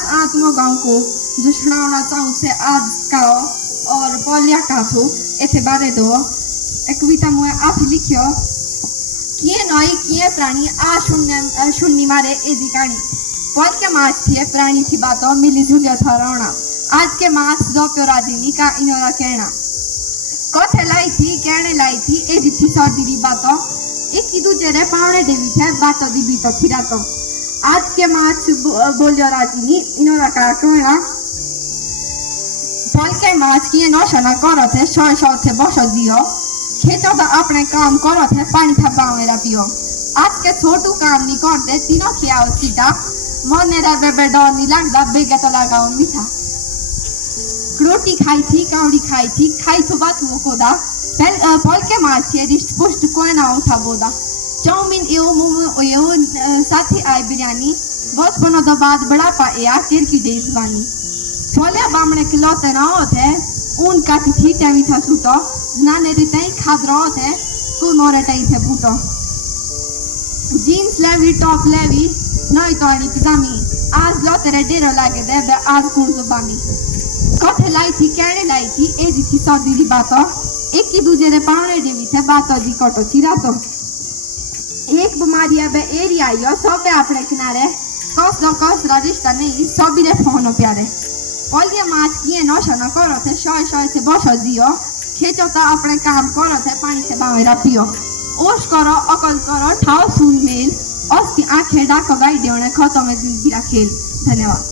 आज आत्म गाँव को जो सुनाना चाहूँ से आज का और पलिया का थो इथे बारे दो एक कविता मुझे आप लिखियो किए नई किए प्राणी आ शून्य शून्य मारे एजी कहानी पल के मास थे प्राणी थी बातों मिली जुलियो थरावना आज के मास दो प्योरादिनी का इनोरा कहना कथे लाई थी कहने लाई थी एजी थी सर्दी बातों एक की दूसरे रे पावने देवी थे बातों दी बीतो थी रातों आज के मास बोलियो राजिनी इनोरा का कहना पल के मास किए नौशना करो थे शौ शौ थे बसो दियो खेचो तो अपने काम करो थे पानी था बावेरा पियो आज के छोटू काम नहीं करते तीनों खियाओ सीधा मन ने बेबे डर नहीं लगता बेगे तो लगाओ मीठा रोटी खाई थी कावड़ी खाई तो बात वो कोदा पल के मास छे रिश्त पुष्ट कोई ना उठा बोदा चाउमीन एवं मोमो एवं साथी आई बिरयानी बहुत बना तो बाद बड़ा पाया टेर की डेज बानी छोले बामणे खिलौते ना होते ऊन काटी थी टेवी था सूटो नाने रिताई खाद रहो थे को नोरे टाई थे बूटो जीन्स लेवी टॉप लेवी नई तो आनी पिजामी आज लो तेरे डेरो लागे दे बे आज कौन जो बामी कथे लाई थी कहने लाई थी एजी थी सर्दी दी बातों एक की दूसरे रे पावने देवी थे बातों दी कटो चिरातो एक बीमारी बे एरिया आयो सब अपने किनारे कस रिश्ता नहीं सभी रे फोनो प्यारे पलिया माछ किए नौशना करो थे शॉय शॉय से बसो दियो खेचो तो अपने काम करो थे पानी से बावेरा पियो ओश करो अकल करो ठाओ सुन मेल और की आंखें डाको गाई देने खतों में जिंदगी खेल धन्यवाद।